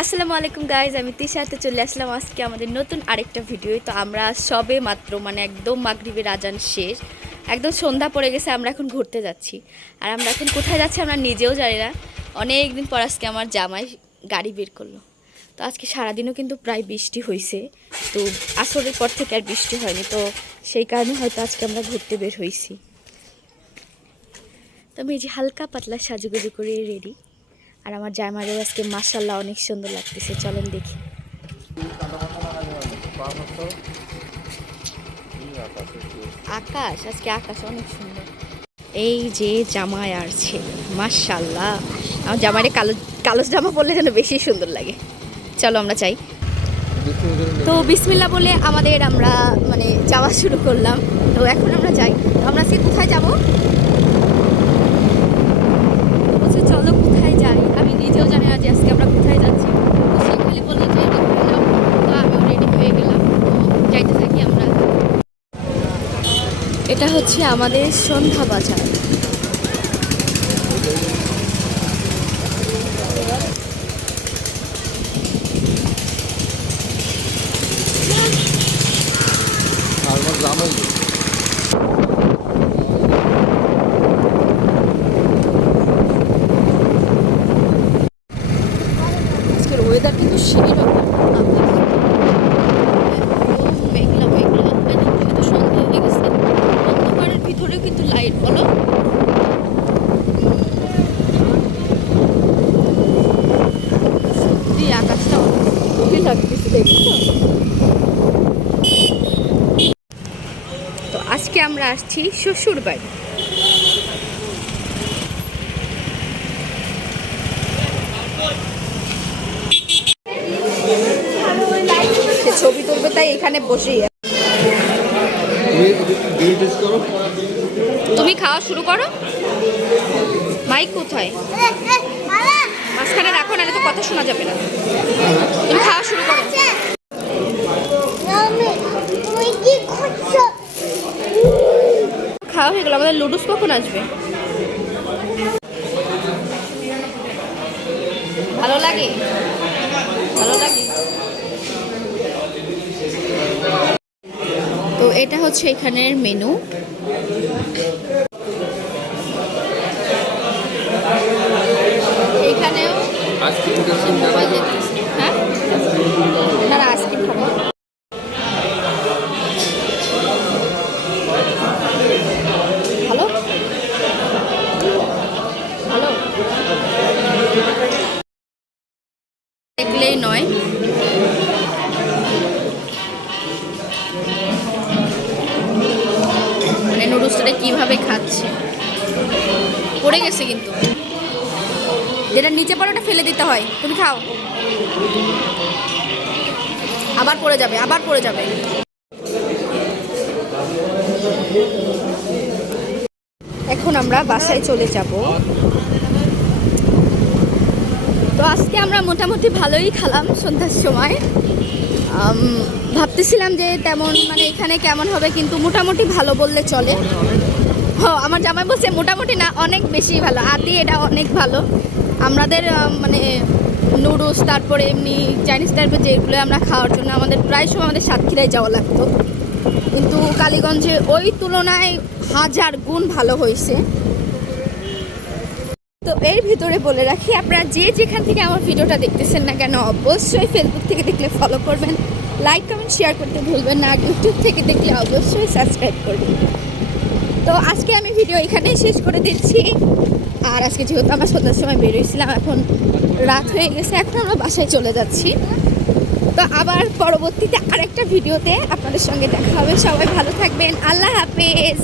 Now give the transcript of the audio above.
আসসালামু আলাইকুম গাইজ, আমি তিশাতে চলে আসলাম আজকে আমাদের নতুন আরেকটা ভিডিও। তো আমরা সবে মাত্র একদম মাগরিবের আজান শেষ, একদম সন্ধ্যা পড়ে গেছে। আমরা এখন ঘুরতে যাচ্ছি। আর আমরা এখন কোথায় যাচ্ছি আমরা নিজেও জানি না। অনেক দিন পর আজকে আমার জামাই গাড়ি বের করলো। তো আজকে সারাদিনও কিন্তু প্রায় বৃষ্টি হয়েছে, তো আসরের পর থেকে আর বৃষ্টি হয়নি, তো সেই কারণে হয়তো আজকে আমরা ঘুরতে বের হয়েছি। তো আমি এই যে হালকা পাতলা সাজুগুজু করে রেডি। আর আমার জামাইয়ের আজকে মাশাআল্লাহ অনেক সুন্দর লাগতেছে, চলেন দেখি। আকাশ, আজকে আকাশ অনেক সুন্দর। এই যে জামাই আসছে, মাশাআল্লাহ। আমার জামাইরে কালো কালো জামা পরলে যেন বেশি সুন্দর লাগে। চলো আমরা চাই। তো বিসমিল্লাহ বলে আমরা যাওয়া শুরু করলাম। তো এখন আমরা যাই। তো আমরা আজকে কোথায় যাবো? চলো কোথায় যাই, আমি নিজেও জানি না যে আজকে আমরা কোথায় যাচ্ছি। তো সে খালি বললো যে রেডি হয়ে যাও, তো আমিও রেডি হয়ে গেলাম। তো যাইতে থাকি আমরা। এটা হচ্ছে আমাদের সন্ধ্যা বাজার। আজকের ওয়েদার কিন্তু সেই রকম, মেঘলা মেঘলা, যেহেতু সন্ধ্যা হয়ে গেছে, অন্ধকারের ভিতরেও কিন্তু লাইট। বলো, সত্যি আকাশটা অনেক লাগতেছে, দেখছো? তো আজকে আমরা আসছি শ্বশুর বাড়ি। ছবি তুলবে তাই এখানে বসেই। তুমি খাওয়া শুরু করো। মাইক কোথায়? মাঝখানে রাখো, নাহলে তো কথা শোনা যাবে না। তুমি খাওয়া শুরু করো। খাওয়া হয়ে গেল, আমাদের লুডুস কখন আসবে? ভালো লাগে, ভালো লাগে। তো এটা হচ্ছে এখানের মেনু। এখানেও মোবাইল দেখতেছি। হ্যাঁ, না না, আইসক্রিম খাবো। ভালো ভালো দেখলেই নয়। নুডলসটা কিভাবে খাচ্ছে, পড়ে গেছে কিন্তু। যেটা নিচে পড়ে ওটা ফেলে দিতে হয়। তুমি খাও, আবার পড়ে যাবে, আবার পড়ে যাবে। এখন আমরা বাসায় চলে যাব। তো আজকে আমরা মোটামুটি ভালোই খেলাম সন্ধ্যার সময়। ভাবতেছিলাম যে তেমন এখানে কেমন হবে, কিন্তু মোটামুটি ভালো বললে চলে। আমার জামাই বলছে মোটামুটি না, অনেক বেশি ভালো। আদি এটা অনেক ভালো। আমাদের নুডলস, তারপরে এমনি চাইনিজ টাইপের যেগুলো আমরা খাওয়ার জন্য আমাদের প্রায় সময় আমাদের সাতক্ষীরায় যাওয়া লাগতো, কিন্তু কালীগঞ্জে ওই তুলনায় 1000 গুণ ভালো হয়েছে। তো এর ভিতরে বলে রাখি, আপনারা যে যেখান থেকে আমার ভিডিওটা দেখতেছেন না কেন, অবশ্যই ফেসবুক থেকে দেখলে ফলো করবেন, লাইক কমেন্ট শেয়ার করতে ভুলবেন না। আর ইউটিউব থেকে দেখলে অবশ্যই সাবস্ক্রাইব করবেন। তো আজকে আমি ভিডিও এখানেই শেষ করে দিচ্ছি। আর আজকে যেহেতু আমরা সন্ধ্যার সময় বেরোইছিলাম, এখন রাত হয়ে গেছে, এখন আমরা বাসায় চলে যাচ্ছি। তো আবার পরবর্তীতে আরেকটা ভিডিওতে আপনাদের সঙ্গে দেখা হবে। সবাই ভালো থাকবেন, আল্লাহ হাফেজ।